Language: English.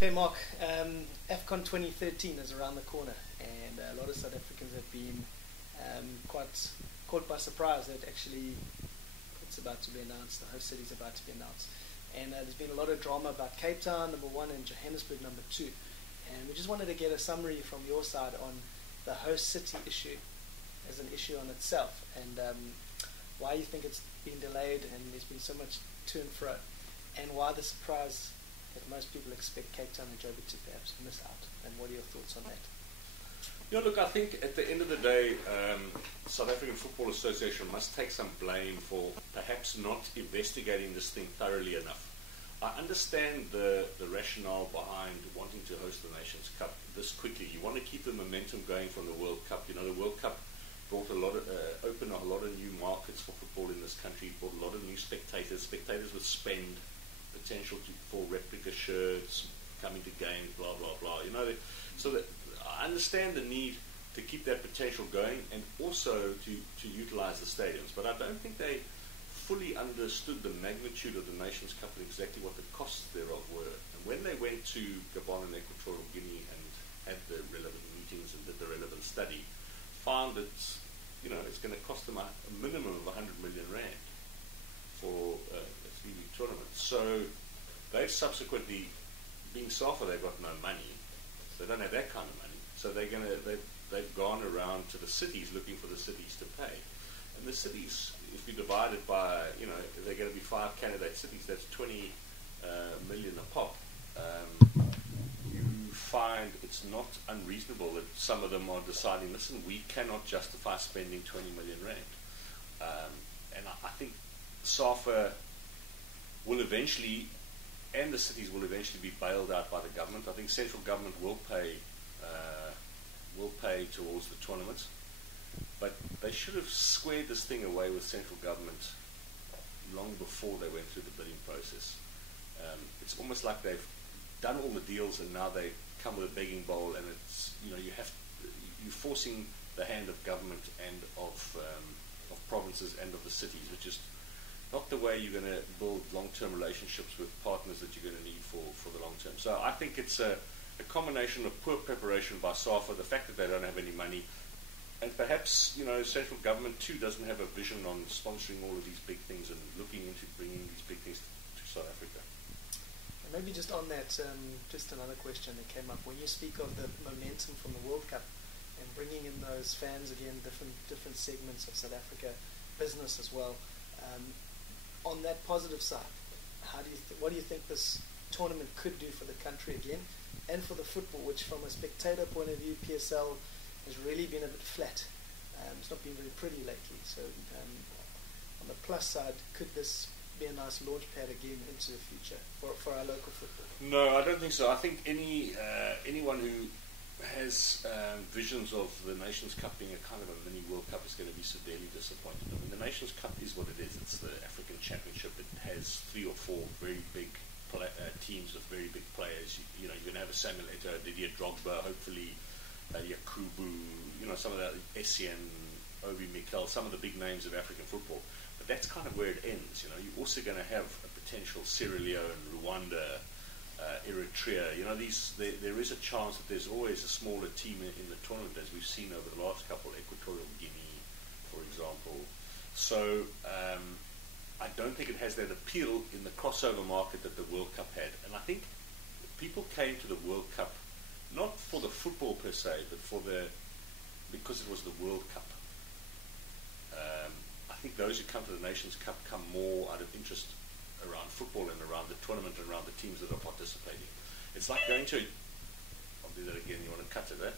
Okay, Mark, AFCON 2013 is around the corner, and a lot of South Africans have been quite caught by surprise that actually it's about to be announced, the host city is about to be announced. And there's been a lot of drama about Cape Town, number one, and Johannesburg, number two. And we just wanted to get a summary from your side on the host city issue as an issue on itself, and why you think it's been delayed and there's been so much to and fro, and why the surprise that most people expect Cape Town and Joburg to perhaps miss out, and what are your thoughts on that? Yeah, look, I think at the end of the day, South African Football Association must take some blame for perhaps not investigating this thing thoroughly enough. I understand the rationale behind wanting to host the Nations Cup this quickly. You want to keep the momentum going from the World Cup. You know, the World Cup brought opened a lot of new markets for football in this country, brought a lot of new spectators with spend, potential for replica shirts, coming to games, blah, blah, blah. You know, so that I understand the need to keep that potential going and also to utilize the stadiums. But I don't think they fully understood the magnitude of the Nations Cup and exactly what the costs thereof were. And when they went to Gabon and Equatorial Guinea and had the relevant meetings and did the relevant study, found that, you know, it's going to cost them a minimum of 100 million rand for a 3-week tournament. So they've subsequently, being SAFA, they've got no money. So they don't have that kind of money. So they've gone around to the cities looking for the cities to pay. And the cities, if you divide it by, you know, they're going to be 5 candidate cities, that's 20 million a pop. You find it's not unreasonable that some of them are deciding, listen, we cannot justify spending 20 million rand. And I think SAFA will eventually, and the cities will eventually be bailed out by the government. I think central government will pay towards the tournaments. But they should have squared this thing away with central government long before they went through the bidding process. It's almost like they've done all the deals and now they come with a begging bowl, and it's, you know, you're forcing the hand of government and of provinces and of the cities, which is not the way you're going to build long-term relationships with partners that you're going to need for the long term. So I think it's a combination of poor preparation by SAFA, the fact that they don't have any money, and perhaps, you know, central government too doesn't have a vision on sponsoring all of these big things and looking into bringing these big things to South Africa. And maybe just on that, just another question that came up. When you speak of the momentum from the World Cup and bringing in those fans again, different segments of South Africa, business as well, on that positive side, what do you think this tournament could do for the country again, and for the football, which from a spectator point of view, PSL has really been a bit flat. It's not been very pretty lately. So on the plus side, could this be a nice launch pad again into the future for our local football? No, I don't think so. I think anyone who has visions of the Nations Cup being a kind of a mini World Cup is going to be severely disappointed. I mean, the Nations Cup is what it is. It's the African Championship. It has 3 or 4 very big teams with very big players. You know, you're going to have a Samuel Eto'o, Didier Drogba, hopefully Yakubu, you know, some of the Essien, Obi Mikel, some of the big names of African football. But that's kind of where it ends. You know, you're also going to have a potential Sierra Leone, Rwanda, Eritrea. You know, there is a chance that there's always a smaller team in the tournament, as we've seen over the last couple, Equatorial Guinea, for example. So I don't think it has that appeal in the crossover market that the World Cup had. And I think people came to the World Cup not for the football per se, but because it was the World Cup. I think those who come to the Nations Cup come more out of interest around football and around the tournament and around the teams that are participating. It's like going to, I'll do that again, you want to cut it, eh?